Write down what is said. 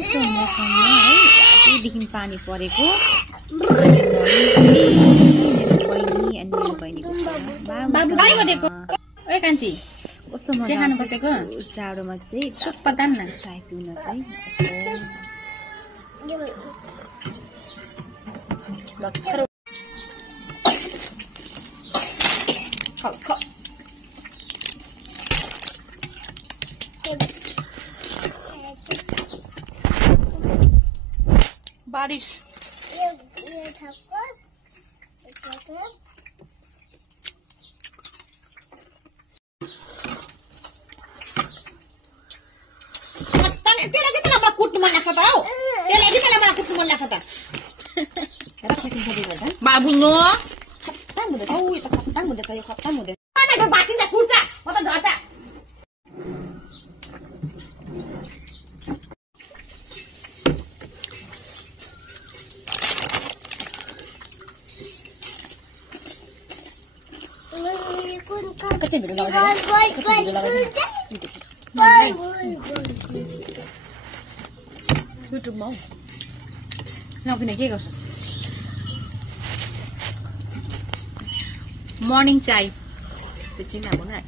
चिसो मौसममा है रातिदेखि पानी परेको बहिनी अनि मेरो बहिनीको बाबु गाई बनेको ओए कान्छी कस्तो मजा खानु बसेको जाडोमा चाहिँ सुपदान न चाय पिउन चाहिँ बारिश बाबु नो खत्तम हुँदैछ यो त खत्तम हुँदैछ यो खत्तम हुँदैछ बाँचिन्छ फुट्छ म त झर्छ कति भिडियो युट्युबमा हौ नकिन के गर्छस् मर्निङ चाय त्यो चाहिँ अब न